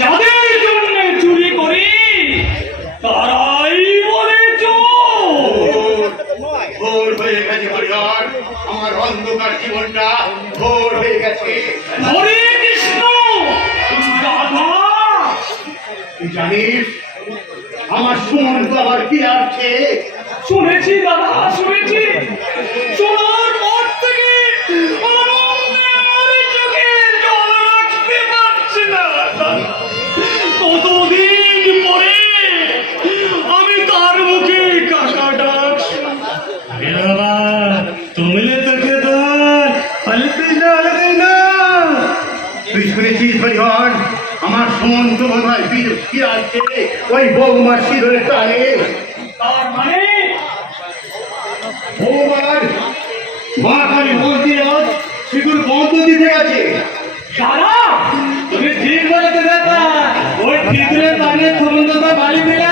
যাদের জন্য চুরি করি তারাই বলে ভোর হয়ে গেছে হরিহর আমার অন্ধকার জীবনটা ভোর হয়ে গেছে। হরে কৃষ্ণ তুই জানিস আমার সুমন্ত আবার কি আসছে? শুনেছি দাদা শুনেছি। শোনার তুমিলে তোকে তো পালিতে যাবে না। তুই শুনেছিস হরিহর, আমার সুমন্ত বোধ হয় কি আসছে ওই বৌমার শিরোরে টানে তার মানে? বৌমার মা কালী শিগুর বন্ধ দিতে গেছে। সারা, তুমি ঠিক বলেছ দাদা ওই ঠিকরে পানে সমুদ্র বাড়িতে রাখবে